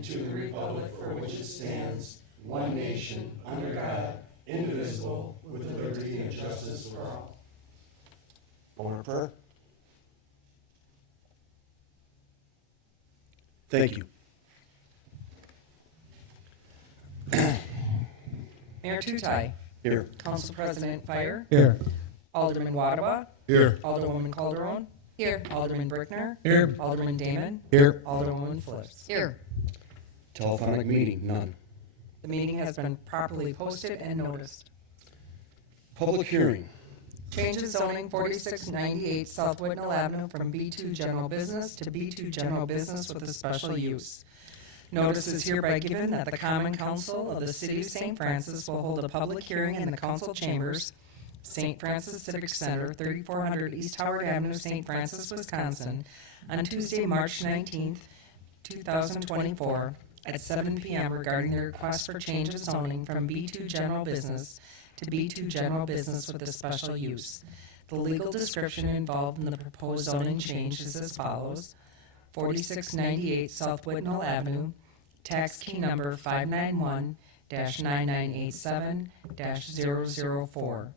and to the republic for which it stands, one nation, under God, indivisible, with liberty and justice for all. Order prayer. Thank you. Mayor Tutai. Here. Council President Fire. Here. Alderman Wadawa. Here. Alderwoman Calderon. Here. Alderman Brickner. Here. Alderman Damon. Here. Alderwoman Flips. Here. Telephonic meeting, none. The meeting has been properly posted and noticed. Public hearing. Changes zoning 4698 South Whitnell Avenue from B2 General Business to B2 General Business with a special use. Notice is hereby given that the Common Council of the City of St. Francis will hold a public hearing in the council chambers, St. Francis Civic Center, 3400 East Howard Avenue, St. Francis, Wisconsin, on Tuesday, March 19th, 2024, at 7 p.m. regarding the request for change of zoning from B2 General Business to B2 General Business with a special use. The legal description involved in the proposed zoning change is as follows: 4698 South Whitnell Avenue, tax key number 591-9987-004.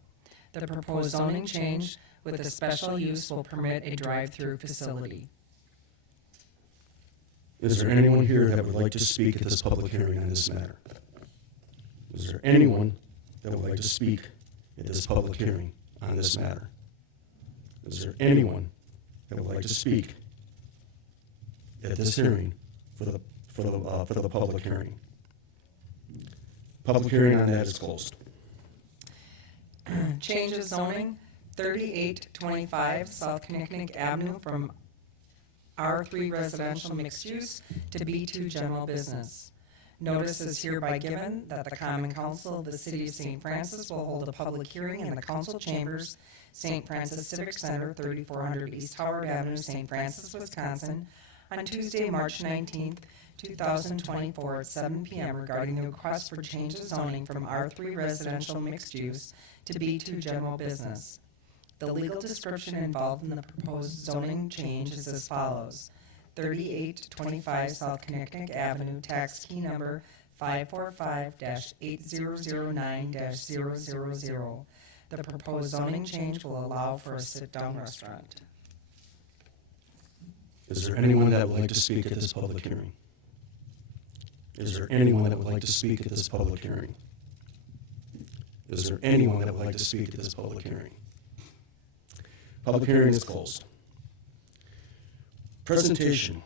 The proposed zoning change with a special use will permit a drive-through facility. Is there anyone here that would like to speak at this public hearing on this matter? Is there anyone that would like to speak at this public hearing on this matter? Is there anyone that would like to speak at this hearing for the public hearing? Public hearing on that is closed. Change of zoning 3825 South Kinnickinnick Avenue from R3 residential mixed use to B2 general business. Notice is hereby given that the Common Council of the City of St. Francis will hold a public hearing in the council chambers, St. Francis Civic Center, 3400 East Howard Avenue, St. Francis, Wisconsin, on Tuesday, March 19th, 2024 at 7 p.m. regarding the request for change of zoning from R3 residential mixed use to B2 general business. The legal description involved in the proposed zoning change is as follows: 3825 South Kinnickinnick Avenue, tax key number 545-8009-000. The proposed zoning change will allow for a sit-down restaurant. Is there anyone that would like to speak at this public hearing? Is there anyone that would like to speak at this public hearing? Is there anyone that would like to speak at this public hearing? Public hearing is closed. Presentation.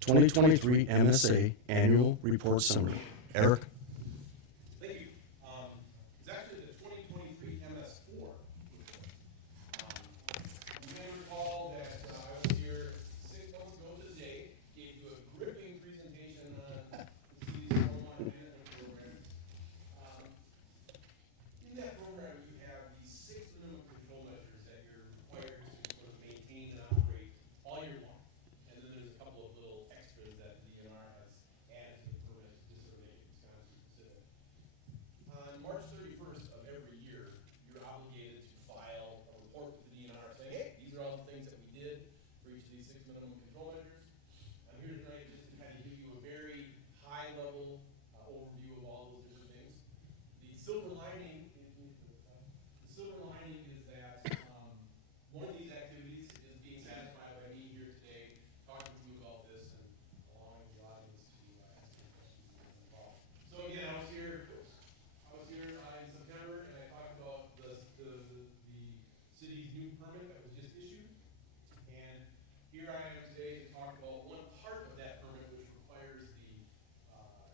2023 MSA Annual Report Summary. Eric? Thank you. It's actually the 2023 MS4. You may recall that I was here 6 months ago today, gave you a gripping presentation on the city's stormwater management program. In that program, you have these 6 minimum control measures that you're required to sort of maintain and operate all year long. And then there's a couple of little extras that the DNR has added to the permit to sort of make it Wisconsin specific. On March 31st of every year, you're obligated to file a report with the DNR saying, hey, these are all the things that we did for each of these 6 minimum control measures. I'm here tonight just to kind of give you a very high-level overview of all those different things. The silver lining is that one of these activities is being satisfied by me here today, talking to you about this and allowing the audience to ask some questions and get involved. So again, I was here in September, and I talked about the city's new permit that was just issued. And here I am today to talk about one part of that permit, which requires the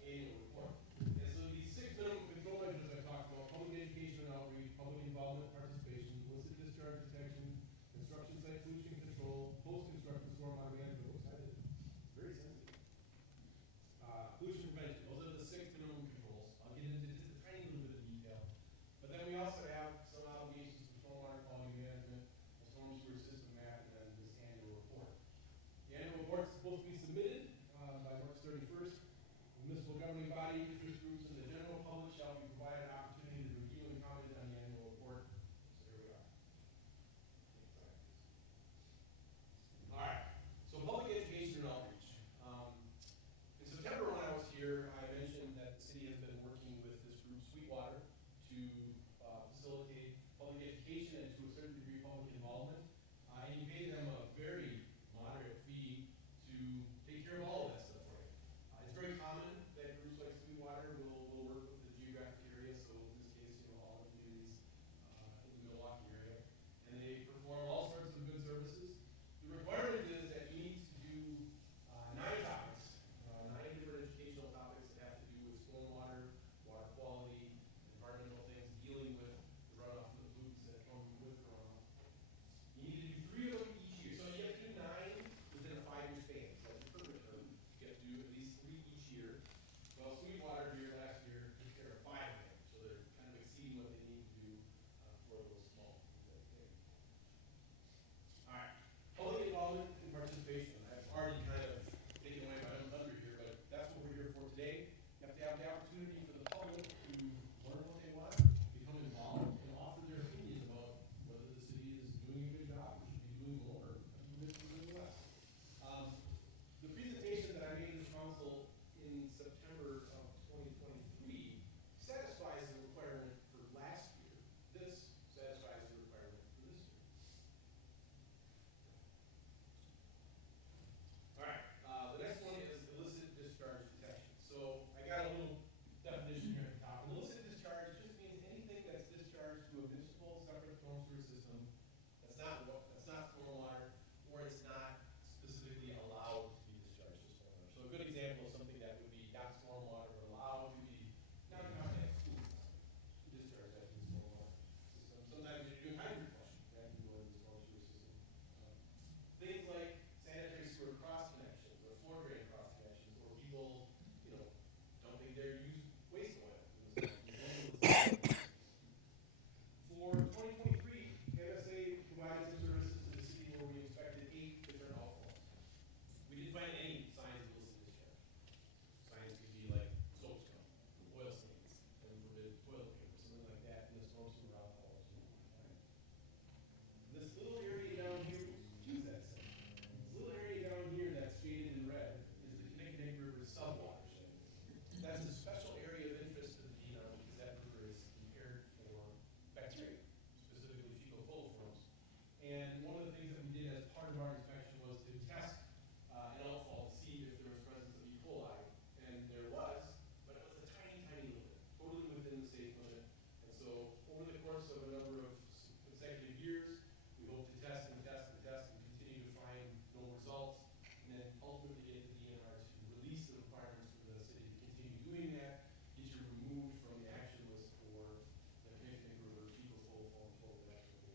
annual report. And so these 6 minimum control measures I talked about: public education and outreach, public involvement, participation, illicit discharge detection, construction site pollution control, post-construction stormwater management. Oops, I did it. Very sensitive. Pollution prevention. Those are the 6 minimum controls. I'll get into just a tiny little bit of detail. But then we also have some obligations for stormwater quality management, a storm sewer system map, and then this annual report. The annual report is supposed to be submitted by March 31st. The municipal governing body, interest groups, and the general public shall be provided an opportunity to review and comment on the annual report. So here we are. All right. So public education and outreach. not stormwater, or it's not specifically allowed to be discharged as stormwater. So a good example of something that would be not stormwater but allowed would be non-contact school discharge that in the stormwater system. Sometimes you're doing hydro flushing, that can go into the storm sewer system. Things like sanitary sewer cross connections or floor drain cross connections, or people, dumping their used waste oil in the storm. For 2023, MSA provided some services to the city where we inspected 8 different outfalls. We didn't find any signs of illicit discharge. Signs could be like soap scum, oil stains, forbidden toilet paper, something like that in the storm sewer outfalls. This little area down here, choose that thing. This little area down here that's shaded in red is the Kinnickinnic River subwatershed. That's a special area of interest to the DNR because that river is impaired for bacteria, specifically fecal coliforms. And one of the things that we did as part of our inspection was to test an outfall to see if there was presence of E. coli. And there was, but it was a tiny, tiny limit, totally within the safe limit. And so over the course of a number of consecutive years, we hope to test and test and test and continue to find no results. And then ultimately get the DNR to release the requirements for the city to continue doing that, get you removed from the action list for the Kinnickinnic River fecal coliform total electrical.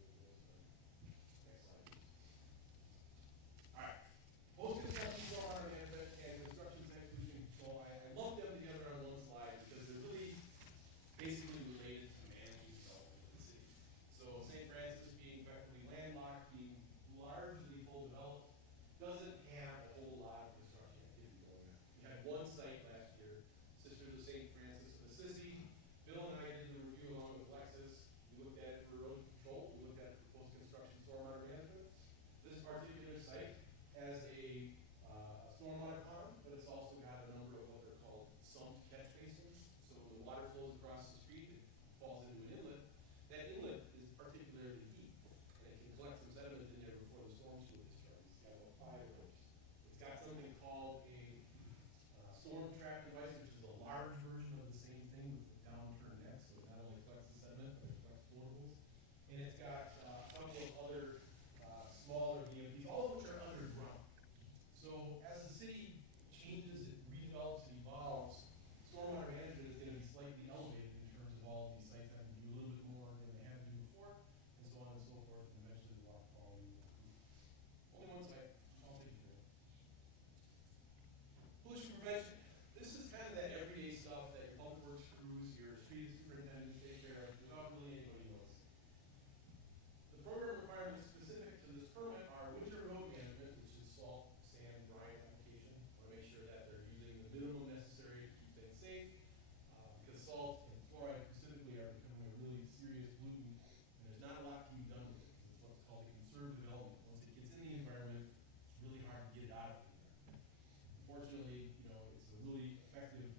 Next slide, please. All right. Post-construction stormwater management and construction site pollution control, I lumped them together on one slide because they're really basically related to managing development in the city. So St. Francis being effectively landlocked, being largely full developed, doesn't have a whole lot of construction activity going on. We had one site last year, Sisters of St. Francis of Assisi. Bill and I did the review along with Lexus. We looked at it for erosion control. We looked at it for post-construction stormwater management. This particular site has a stormwater pond, but it's also got a number of what they're called sump catch basins. So when the water flows across the street, it falls into an inlet. That inlet is particularly deep, and it can collect some sediment in there before the storm sewer discharge. It's got about 5 of those. It's got something called a storm trap device, which is a large version of the same thing with the downturned net, so it not only collects the sediment, but it collects floatables. And it's got a couple of other smaller VMPs, all of which are underground. So as the city changes, it redevelops, and evolves, stormwater management is going to be slightly elevated in terms of all of these sites having to do a little bit more than they had to do before, and so on and so forth, and eventually the water quality will improve. Only one site, I'll take you there. Pollution prevention. This is kind of that everyday stuff that your public works crews, your street superintendents take care of without really anybody noticing. The program requirements specific to this permit are winter road management, which is salt, sand, brine application. Want to make sure that they're using the minimum necessary to keep things safe, because salt and fluoride specifically are becoming a really serious pollutant, and there's not a lot to be done with it. It's what's called a conserved development. Once it gets in the environment, it's really hard to get it out of the environment. Unfortunately, it's a really effective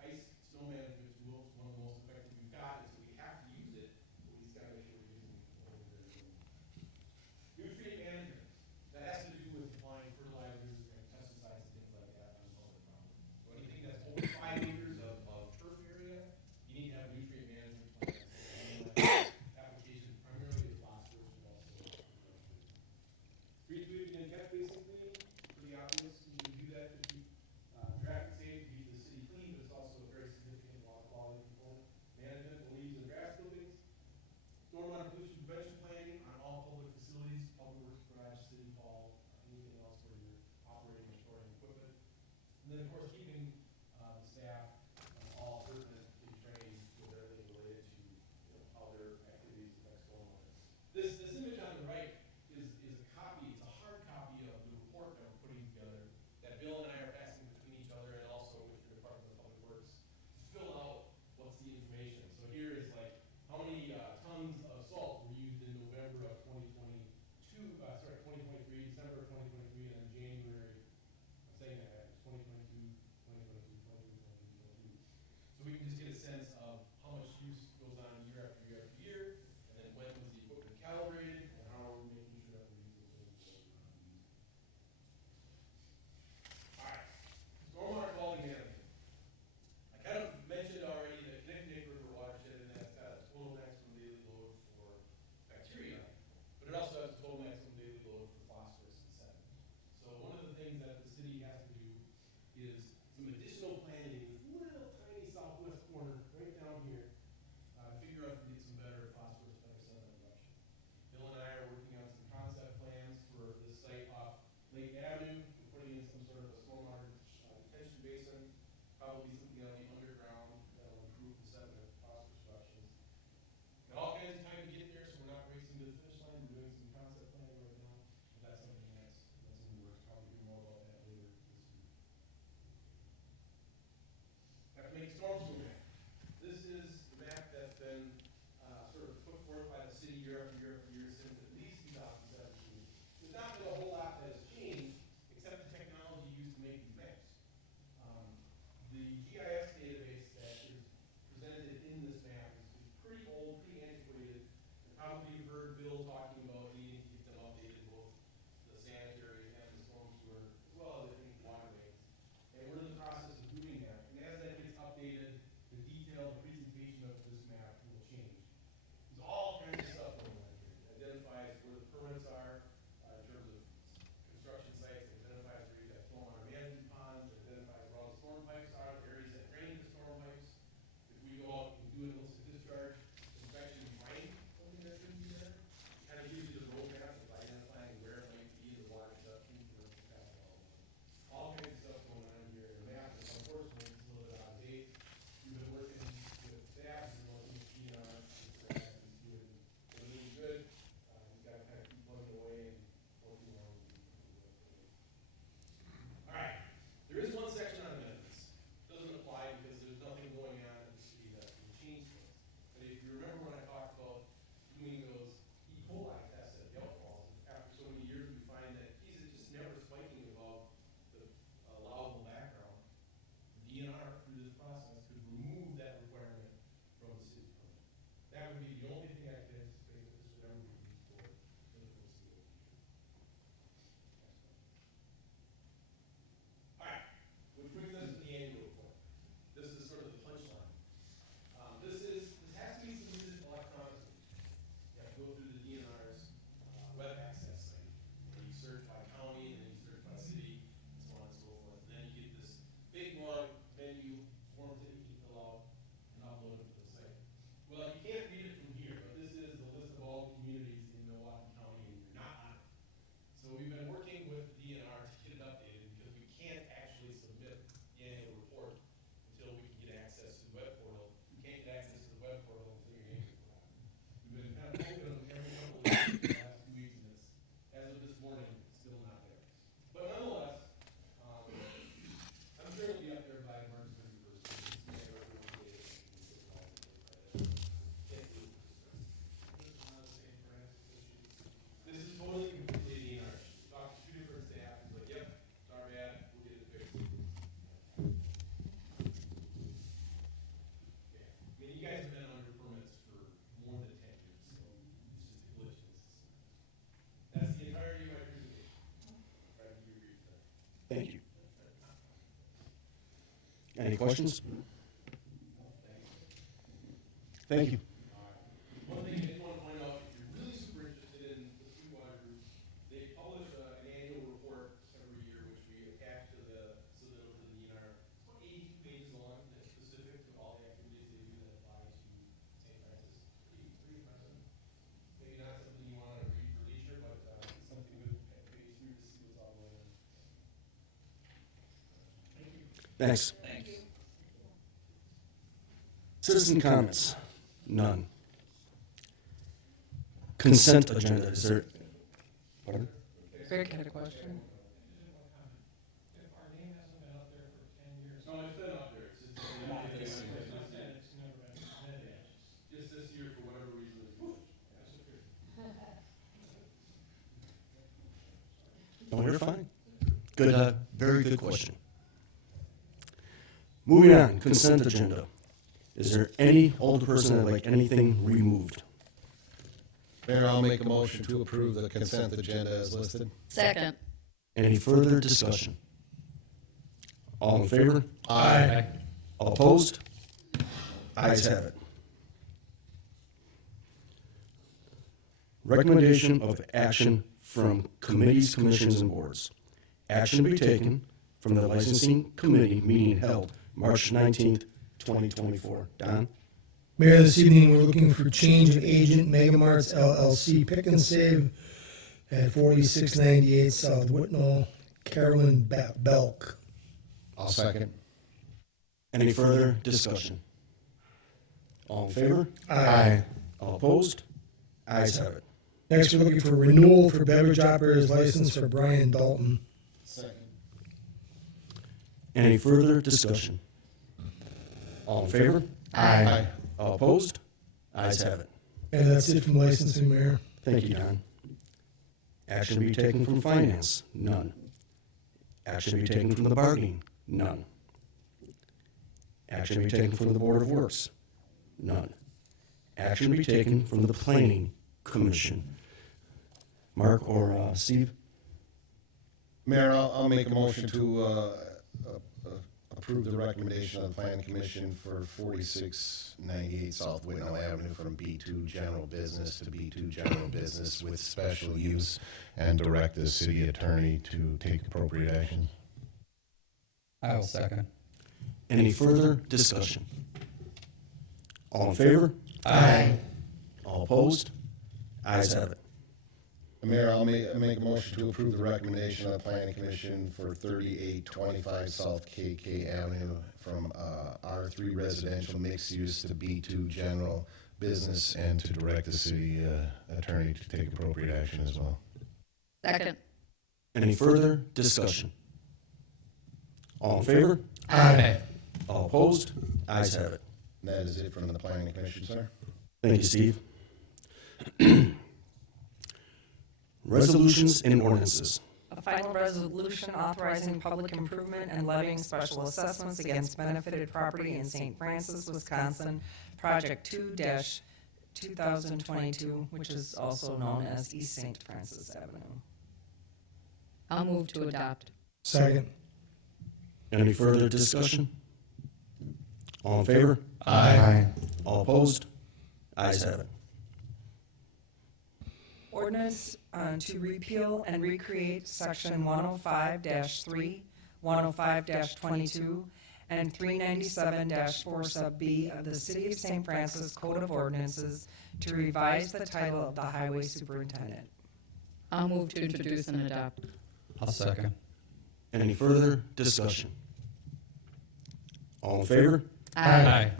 ice snow management tool. It's one of the most effective we've got, and so we have to use it, but we just got to make sure we're using it over there. Nutrient management. That has to do with applying fertilizers and pesticides and things like that on public property. So anything that's over 5 acres of turf area, you need to have a nutrient management plan. Application primarily of phosphorus, but also street sweeping and catch basin cleaning. Pretty obvious. You need to do that to keep traffic safe, to keep the city clean, but it's also a very significant water quality component. Management of leaves and grass clippings. Stormwater pollution prevention planning on all public facilities, public works garage, city hall, anything else where you're operating or storing equipment. And then, of course, keeping the staff all pertinent and trained with everything related to how their activities affect stormwater. This image on the right is a copy, it's a hard copy of the report that we're putting together that Bill and I are passing between each other and also with your Department of Public Works to fill out what's the information. So here is like how many tons of salt were used in November of 2023, December of 2023, and then January, I'm saying that, 2022, Thank you. Any questions? Thank you. One thing I did want to point out, if you're really super interested in the Sweetwater Group, they publish an annual report every year, which we attach to the submittal to the DNR. It's about 82 pages long, that's specific to all the activities they do that apply to St. Francis. Pretty impressive. Maybe not something you want to read for leisure, but it's something good at page 3 to see what's all going on. Thanks. Citizen comments? None. Consent agenda, is there? Pardon? Rick had a question. No, it's been up there, it's just, just this year for whatever reason. No, you're fine. Good, very good question. Moving on, consent agenda. Is there any older person that'd like anything removed? Mayor, I'll make a motion to approve the consent agenda as listed. Second. Any further discussion? All in favor? Aye. All opposed? Ayes have it. Recommendation of action from committees, commissions, and boards. Action to be taken from the licensing committee meeting held March 19th, 2024. Don? Mayor, this evening, we're looking for change of agent, Megamarts LLC, Pick and Save at 4698 South Whitnall, Carolyn Belk. I'll second. Any further discussion? All in favor? Aye. All opposed? Ayes have it. Next, we're looking for renewal for beverage operators license for Brian Dalton. Second. Any further discussion? All in favor? Aye. All opposed? Ayes have it. And that's it from licensing, Mayor. Thank you, Don. Action to be taken from finance? None. Action to be taken from the bargaining? None. Action to be taken from the Board of Works? None. Action to be taken from the Planning Commission? Mark or Steve? Mayor, I'll make a motion to approve the recommendation of the Planning Commission for 4698 South Whitnall Avenue from B2 General Business to B2 General Business with special use and direct the city attorney to take appropriate action. I will second. Any further discussion? All in favor? Aye. All opposed? Ayes have it. Mayor, I'll make a motion to approve the recommendation of the Planning Commission for 3825 South KK Avenue from R3 residential mixed use to B2 general business and to direct the city attorney to take appropriate action as well. Second. Any further discussion? All in favor? Aye. All opposed? Ayes have it. And that is it from the Planning Commission, sir. Thank you, Steve. Resolutions and ordinances. A final resolution authorizing public improvement and levying special assessments against benefited property in St. Francis, Wisconsin, Project 2-2022, which is also known as East St. Francis Avenue. I'll move to adopt. Second. Any further discussion? All in favor? Aye. All opposed? Ayes have it. Ordinance to repeal and recreate Section 105-3, 105-22, and 397-4 sub B of the City of St. Francis Code of Ordinances to revise the title of the Highway Superintendent. I'll move to introduce and adopt. I'll second. Any further discussion? All in favor? Aye.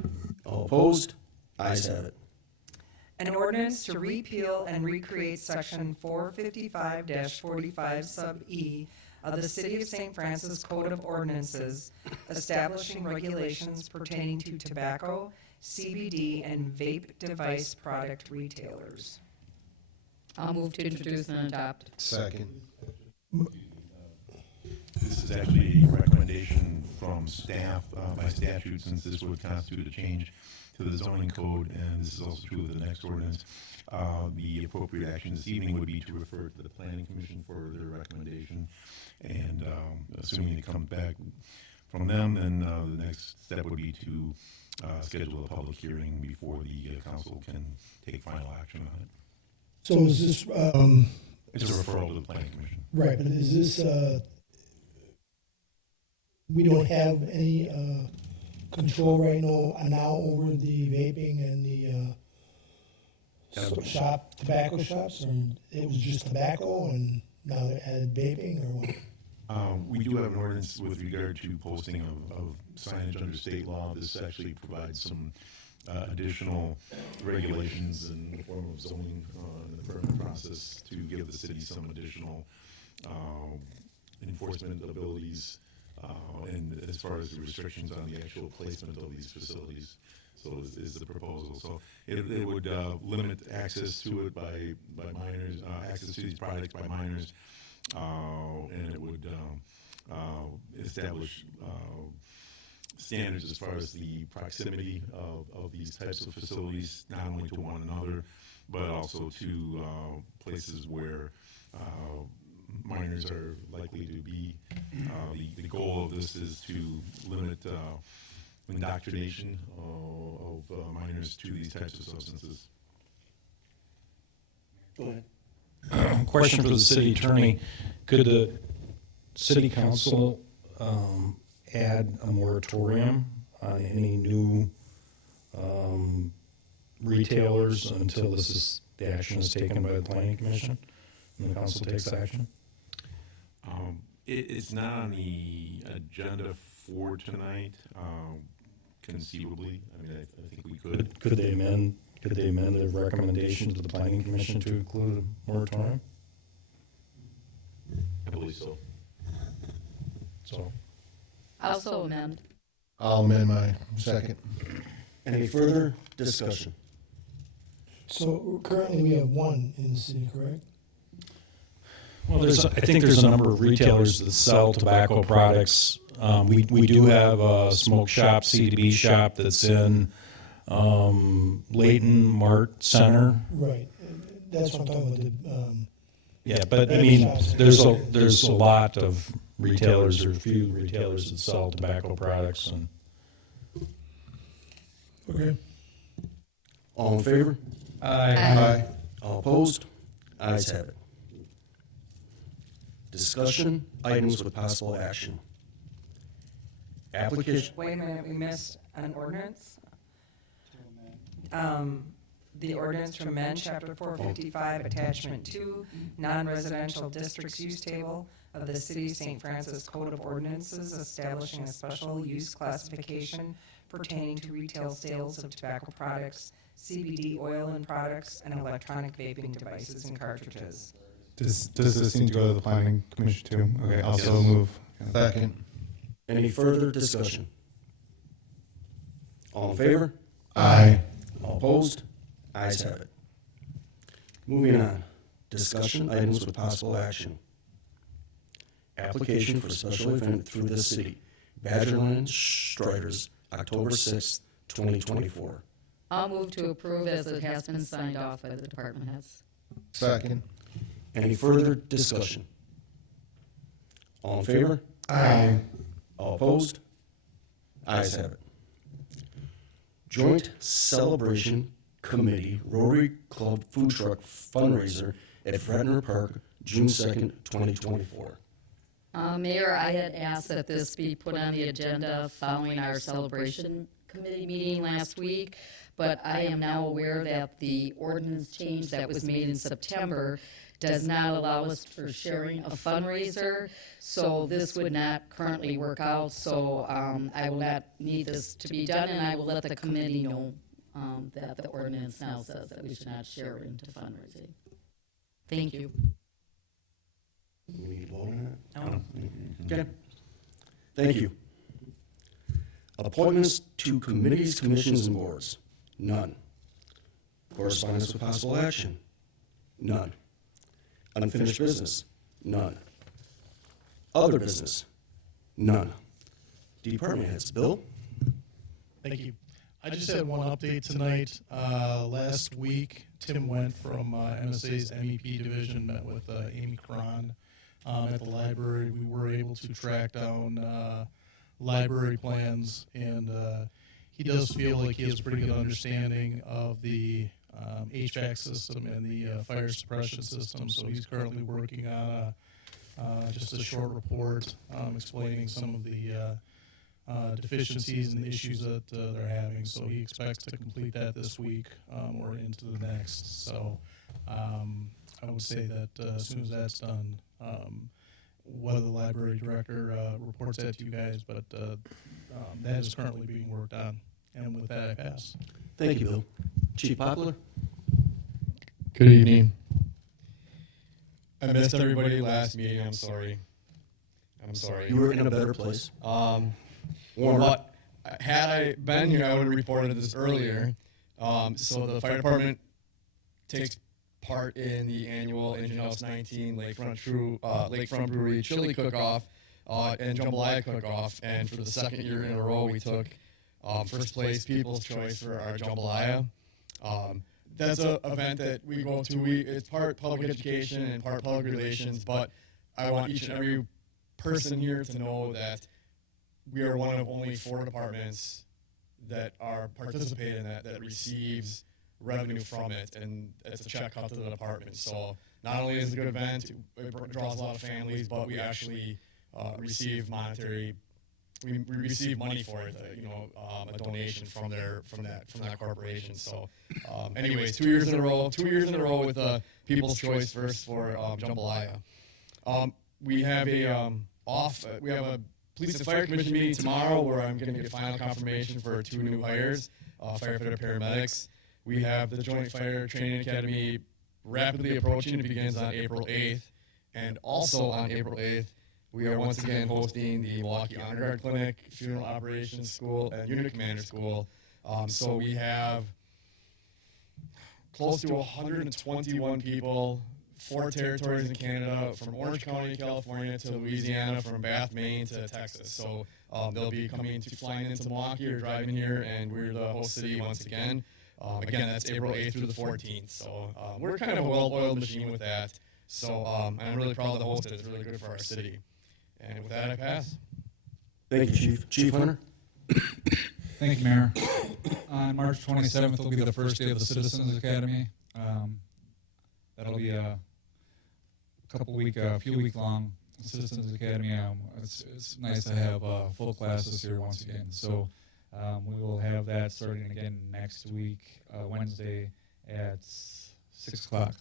All opposed? Ayes have it. An ordinance to repeal and recreate Section 455-45 sub E of the City of St. Francis Code of Ordinances, establishing regulations pertaining to tobacco, CBD, and vape device product retailers. I'll move to introduce and adopt. Second. This is actually a recommendation from staff by statute, since this would constitute a change to the zoning code, and this is also true of the next ordinance. The appropriate action this evening would be to refer to the planning commission for their recommendation, and assuming it comes back from them, then the next step would be to schedule a public hearing before the council can take final action on it. So is this, It's a referral to the planning commission. right, but is this, we don't have any control right now over the vaping and the tobacco shops? Or it was just tobacco and now they added vaping, or what? We do have an ordinance with regard to posting of signage under state law. This actually provides some additional regulations in the form of zoning in the permit process to give the city some additional enforcement abilities, and as far as the restrictions on the actual placement of these facilities. So is the proposal. So it would limit access to it by minors, access to these products by minors, and it would establish standards as far as the proximity of these types of facilities, not only to one another, but also to places where minors are likely to be. The goal of this is to limit indoctrination of minors to these types of substances. Go ahead. Question for the city attorney. Could the city council add a moratorium on any new retailers until the action is taken by the planning commission and the council takes action? It's not on the agenda for tonight, conceivably. I mean, I think we could. Could they amend the recommendation to the planning commission to include a moratorium? I believe so. So, Also amend. I'll amend my second. Any further discussion? So currently we have one in the city, correct? well, I think there's a number of retailers that sell tobacco products. We do have a smoke shop, CDB shop that's in Layton Mart Center. Right, that's what I'm talking about, Yeah, but I mean, there's a lot of retailers, or a few retailers that sell tobacco products, and okay. All in favor? Aye. All opposed? Ayes have it. Discussion, items with possible action. Application, Wait a minute, we missed an ordinance. The ordinance to amend Chapter 455, Attachment 2, Non-Residential Districts Use Table of the City of St. Francis Code of Ordinances establishing a special use classification pertaining to retail sales of tobacco products, CBD oil and products, and electronic vaping devices and cartridges. Does this need to go to the planning commission too? Okay, also move. Second. any further discussion? All in favor? Aye. All opposed? Ayes have it. Moving on, discussion, items with possible action. Application for special event through the city, Badgerland Striders, October 6th, 2024. I'll move to approve as it has been signed off by the department heads. Second. Any further discussion? All in favor? Aye. All opposed? Ayes have it. Joint Celebration Committee Rotary Club Food Truck Fundraiser at Fredner Park, June 2nd, 2024. Mayor, I had asked that this be put on the agenda following our celebration committee meeting last week, but I am now aware that the ordinance change that was made in September does not allow us for sharing a fundraiser, so this would not currently work out, so I will not need this to be done, and I will let the committee know that the ordinance now says that we should not share into fundraising. Thank you. We need to vote on No. that? Okay. Thank you. Appointments to committees, commissions, and boards? None. Correspondence with possible action? None. Unfinished business? None. Other business? None. department heads. Bill? Thank you. I just had one update tonight. Last week, Tim went from MSA's MEP division, met with Amy Cron at the library. We were able to track down library plans, and he does feel like he has a pretty good understanding of the HVAC system and the fire suppression system. So he's currently working on just a short report explaining some of the deficiencies and issues that they're having. So he expects to complete that this week or into the next. So I would say that as soon as that's done, whether the library director reports that to you guys, but that is currently being worked on. And with that, I pass. Thank you, Bill. Chief Poplar? Good evening. I missed everybody last meeting. I'm sorry. You were in a better place. But had I been here, I would have reported this earlier. So the fire department takes part in the annual Engine House 19 Lakefront Brewery Chili Cook-Off and Jambalaya Cook-Off. And for the second year in a row, we took first place, People's Choice for our Jambalaya. That's an event that we go to. It's part public education and part public relations, but I want each and every person here to know that we are one of only 4 departments that are participating in that receives revenue from it, and it's a check out to the department. So not only is it a good event, it draws a lot of families, but we actually receive monetary. We receive money for it, a donation from that corporation. So, anyways, 2 years in a row with People's Choice first for Jambalaya. We have a Police and Fire Commission meeting tomorrow where I'm going to get final confirmation for 2 new hires, firefighter paramedics. We have the Joint Fire Training Academy rapidly approaching. It begins on April 8th. And also on April 8th, we are once again hosting the Milwaukee Honor Guard Clinic, Funeral Operations School, and Unit Commander School. So we have close to 121 people, 4 territories in Canada, from Orange County, California, to Louisiana, from Bath, Maine, to Texas. So they'll be flying into Milwaukee or driving here, and we're the host city once again. Again, that's April 8th through the 14th. So we're kind of a well-oiled machine with that. So I'm really proud to host it. It's really good for our city. And with that, I pass. Thank you, Chief. Chief Hunter? Thank you, Mayor. On March 27th will be the first day of the Citizens Academy. That'll be a few week long Citizens Academy. It's nice to have full classes here once again. So we will have that starting again next week, Wednesday at 6 o'clock.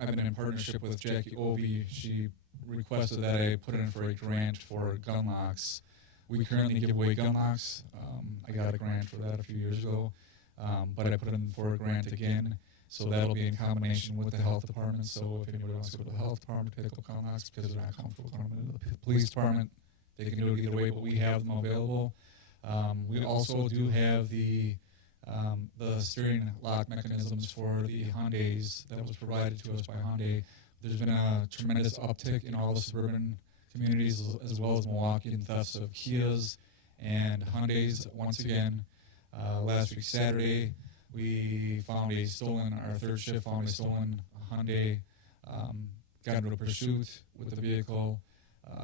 I've been in partnership with Jackie Ovey. She requested that I put in for a grant for gun locks. We currently give away gun locks. I got a grant for that a few years ago, but I put in for a grant again. So that'll be in combination with the health department. So if anybody wants to go to the health department to pick up gun locks because they're not comfortable coming into the police department, they can do it either way, but we have them available. We also do have the steering lock mechanisms for the Hyundais that was provided to us by Hyundai. There's been a tremendous uptick in all the suburban communities as well as Milwaukee in thefts of Kias and Hyundais. Once again, last week Saturday, our third shift found a stolen Hyundai, got into a pursuit with the vehicle,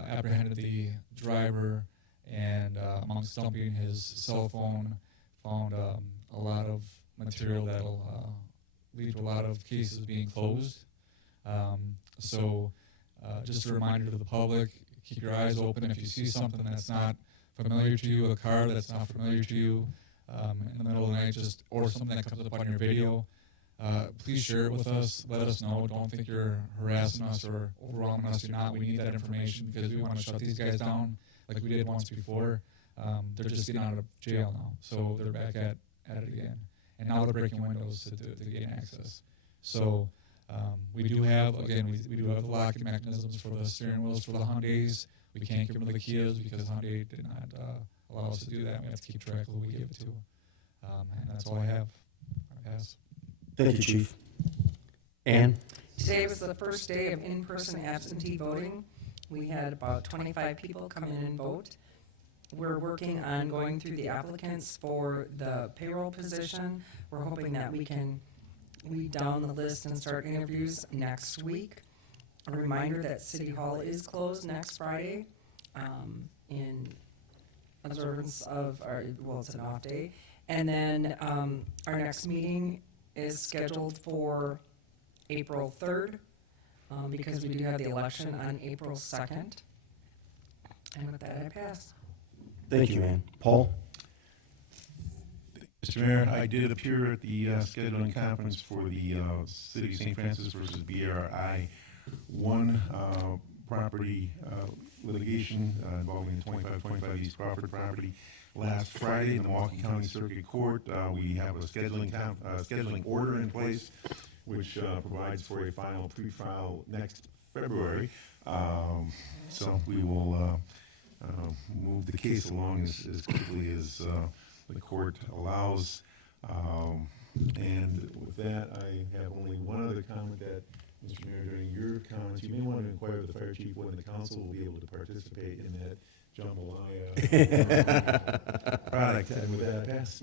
apprehended the driver, and amongst dumping his cell phone, found a lot of material that'll lead to a lot of cases being closed. Just a reminder to the public, keep your eyes open. If you see something that's not familiar to you, a car that's not familiar to you, in the middle of the night, or something that comes up on your video, please share it with us. Let us know. Don't think you're harassing us or overwhelming us. You're not. We need that information because we want to shut these guys down like we did once before. They're just getting out of jail now, so they're back at it again. And now they're breaking windows to gain access. So we do have the locking mechanisms for the steering wheels for the Hyundais. We can't give them to the Kias because Hyundai did not allow us to do that. We have to keep track of who we give it to. And that's all I have. I pass. Thank you, Chief. Ann? Today was the first day of in-person absentee voting. We had about 25 people come in and vote. We're working on going through the applicants for the payroll position. We're hoping that we can weed down the list and start interviews next week. A reminder that City Hall is closed next Friday in observance of it's an off day. And then our next meeting is scheduled for April 3rd because we do have the election on April 2nd. And with that, I pass. Thank you, Ann. Paul? Mr. Mayor, I did appear at the scheduling conference for the City of St. Francis versus BRI 1 property litigation involving the 2525 East Crawford property. Last Friday in the Milwaukee County Circuit Court, we have a scheduling order in place, which provides for a final pre-trial next February. So we will move the case along as quickly as the court allows. And with that, I have only one other comment that, Mr. Mayor, during your comments, you may want to inquire with the fire chief when the council will be able to participate in that jambalaya product. And with that, I pass.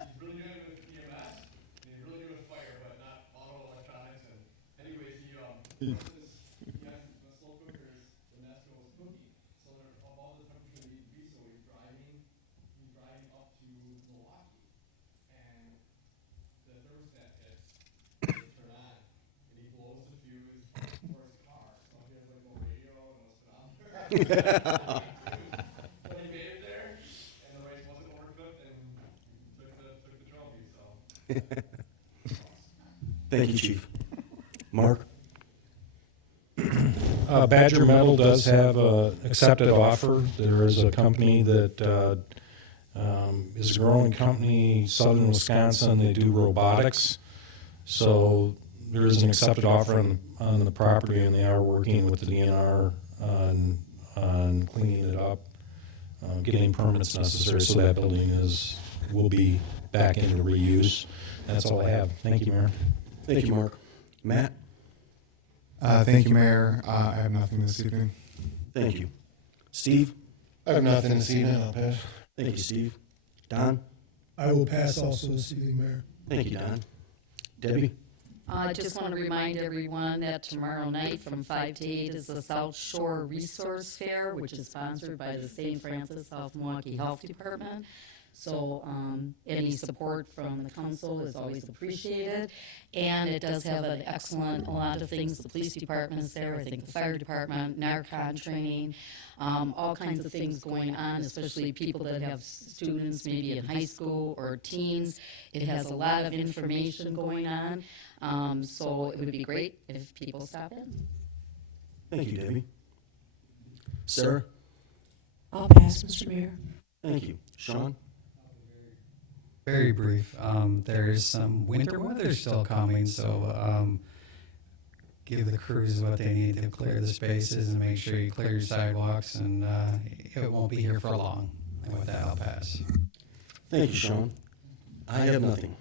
He's really good with EMS, and he's really good with fire, but not auto electronics. And anyways, he has the slow cookers, the Nesco is cooking. So they're all the temperature they need to be. So he's driving up to Milwaukee, and the thermostat hits, they turn on, and he blows the fuse for his car. So he has like no radio and no speedometer. Thank you, Chief. Mark? Badger Metal does have a accepted offer. There is a company that is a growing company, southern Wisconsin. They do robotics. So there is an accepted offer on the property, and they are working with the DNR on cleaning it up, getting permits necessary so that building will be back into reuse. That's all I have. Thank you, Mayor. Thank you, Mark. Matt? Thank you, Mayor. I have nothing this evening. Thank you. Steve? I have nothing this evening, I'll pass. Thank you, Steve. Don? I will pass also this evening, Mayor. Thank you, Don. Debbie? I just want to remind everyone that tomorrow night from 5 to 8 is the South Shore Resource Fair, which is sponsored by the St. Francis South Milwaukee Health Department. So any support from the council is always appreciated. And it does have a lot of things. The police department's there, I think the fire department, NARCON training, all kinds of things going on, especially people that have students maybe in high school or teens. It has a lot of information going on. So it would be great if people stop in. Thank you, Debbie. Sarah? I'll pass, Mr. Mayor. Thank you. Sean? Very brief. There is some winter weather still coming, so give the crews what they need to clear the spaces and make sure you clear your sidewalks, and it won't be here for long. And with that, I'll pass. Thank you, Sean. I have nothing.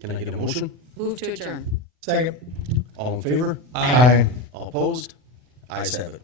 Can I get a motion? Move to adjourn. Second. All in favor? Aye. All opposed? Ayes have it.